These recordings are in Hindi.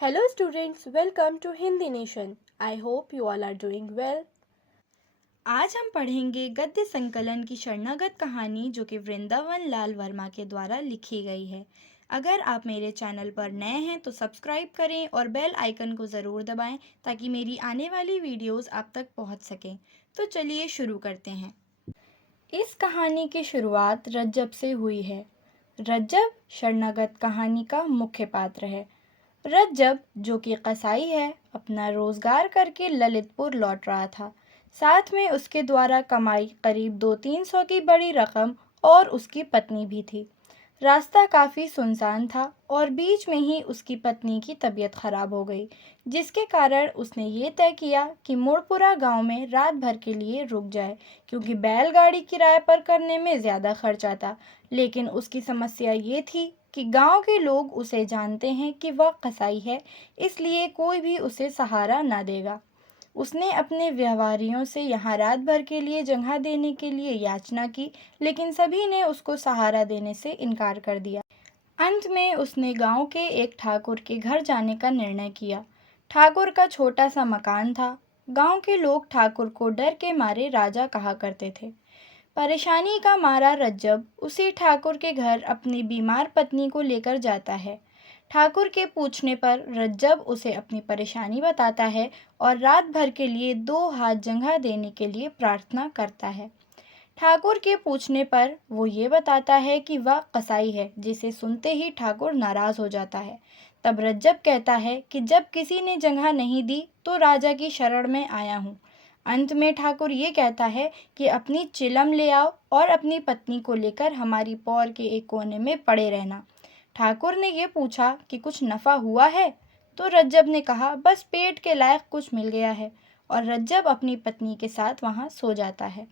Hello students, welcome to Hindi Nation. I hope you all are doing well. आज हम पढ़ेंगे गद्य संकलन की शरणागत कहानी जो कि वृंदावन लाल वर्मा के द्वारा लिखी गई है। अगर आप मेरे चैनल पर नए हैं तो सब्सक्राइब करें और बेल आइकन को ज़रूर दबाएं ताकि मेरी आने वाली वीडियोस आप तक पहुंच सकें। तो चलिए शुरू करते हैं। इस कहानी की शुरुआत रज्जब से हुई है। रज्जब शरणागत कहानी का मुख्य पात्र है। रज्जब जो कि कसाई है, अपना रोजगार करके ललितपुर लौट रहा था। साथ में उसके द्वारा कमाई करीब 200-300 की बड़ी रकम और उसकी पत्नी भी थी। रास्ता काफ़ी सुनसान था और बीच में ही उसकी पत्नी की तबीयत खराब हो गई, जिसके कारण उसने ये तय किया कि मुड़पुरा गांव में रात भर के लिए रुक जाए, क्योंकि बैलगाड़ी किराए पर करने में ज़्यादा खर्च आता। लेकिन उसकी समस्या ये थी कि गांव के लोग उसे जानते हैं कि वह कसाई है, इसलिए कोई भी उसे सहारा ना देगा। उसने अपने व्यवहारियों से यहाँ रात भर के लिए जगह देने के लिए याचना की, लेकिन सभी ने उसको सहारा देने से इनकार कर दिया। अंत में उसने गांव के एक ठाकुर के घर जाने का निर्णय किया। ठाकुर का छोटा सा मकान था। गांव के लोग ठाकुर को डर के मारे राजा कहा करते थे। परेशानी का मारा रज्जब उसी ठाकुर के घर अपनी बीमार पत्नी को लेकर जाता है। ठाकुर के पूछने पर रज्जब उसे अपनी परेशानी बताता है और रात भर के लिए 2 हाथ जगह देने के लिए प्रार्थना करता है। ठाकुर के पूछने पर वो ये बताता है कि वह कसाई है, जिसे सुनते ही ठाकुर नाराज हो जाता है। तब रज्जब कहता है कि जब किसी ने जगह नहीं दी तो राजा की शरण में आया हूँ। अंत में ठाकुर ये कहता है कि अपनी चिलम ले आओ और अपनी पत्नी को लेकर हमारी पौर के एक कोने में पड़े रहना। ठाकुर ने ये पूछा कि कुछ नफ़ा हुआ है, तो रज्जब ने कहा बस पेट के लायक कुछ मिल गया है, और रज्जब अपनी पत्नी के साथ वहाँ सो जाता है।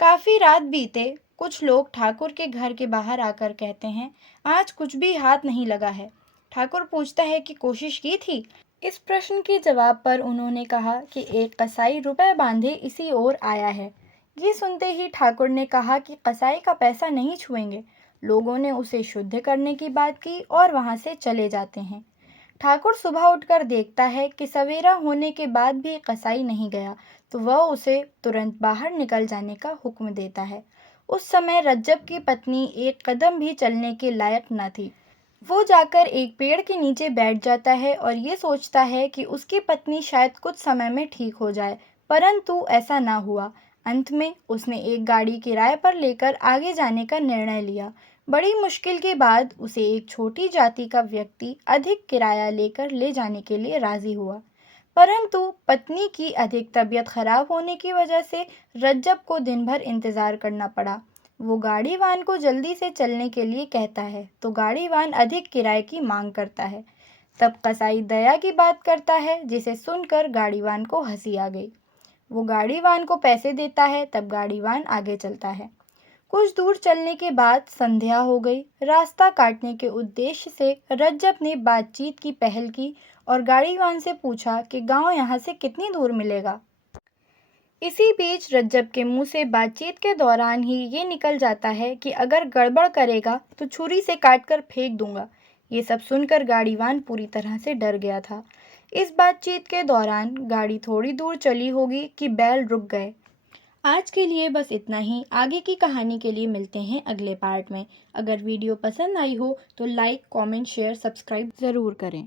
काफ़ी रात बीते, कुछ लोग ठाकुर के घर के बाहर आकर कहते हैं, आज कुछ भी हाथ नहीं लगा है। ठाकुर पूछता है कि कोशिश की थी। इस प्रश्न के जवाब पर उन्होंने कहा कि एक कसाई रुपए बांधे इसी ओर आया है। ये सुनते ही ठाकुर ने कहा कि कसाई का पैसा नहीं छुएंगे। लोगों ने उसे शुद्ध करने की बात की और वहां से चले जाते हैं। ठाकुर सुबह उठकर देखता है कि सवेरा होने के बाद भी कसाई नहीं गया, तो वह उसे तुरंत बाहर निकल जाने का हुक्म देता है। उस समय रज्जब की पत्नी एक कदम भी चलने के लायक न थी। वो जाकर एक पेड़ के नीचे बैठ जाता है और ये सोचता है कि उसकी पत्नी शायद कुछ समय में ठीक हो जाए, परंतु ऐसा ना हुआ। अंत में उसने एक गाड़ी किराए पर लेकर आगे जाने का निर्णय लिया। बड़ी मुश्किल के बाद उसे एक छोटी जाति का व्यक्ति अधिक किराया लेकर ले जाने के लिए राजी हुआ, परंतु पत्नी की अधिक तबीयत खराब होने की वजह से रज्जब को दिन भर इंतजार करना पड़ा। वो गाड़ीवान को जल्दी से चलने के लिए कहता है, तो गाड़ीवान अधिक किराए की मांग करता है। तब कसाई दया की बात करता है, जिसे सुनकर गाड़ीवान को हंसी आ गई। वो गाड़ीवान को पैसे देता है, तब गाड़ीवान आगे चलता है। कुछ दूर चलने के बाद संध्या हो गई। रास्ता काटने के उद्देश्य से रज्जब ने बातचीत की पहल की और गाड़ीवान से पूछा कि गांव यहाँ से कितनी दूर मिलेगा। इसी बीच रज्जब के मुंह से बातचीत के दौरान ही ये निकल जाता है कि अगर गड़बड़ करेगा तो छुरी से काटकर फेंक दूंगा। ये सब सुनकर गाड़ीवान पूरी तरह से डर गया था। इस बातचीत के दौरान गाड़ी थोड़ी दूर चली होगी कि बैल रुक गए। आज के लिए बस इतना ही। आगे की कहानी के लिए मिलते हैं अगले पार्ट में। अगर वीडियो पसंद आई हो तो लाइक, कमेंट, शेयर, सब्सक्राइब ज़रूर करें।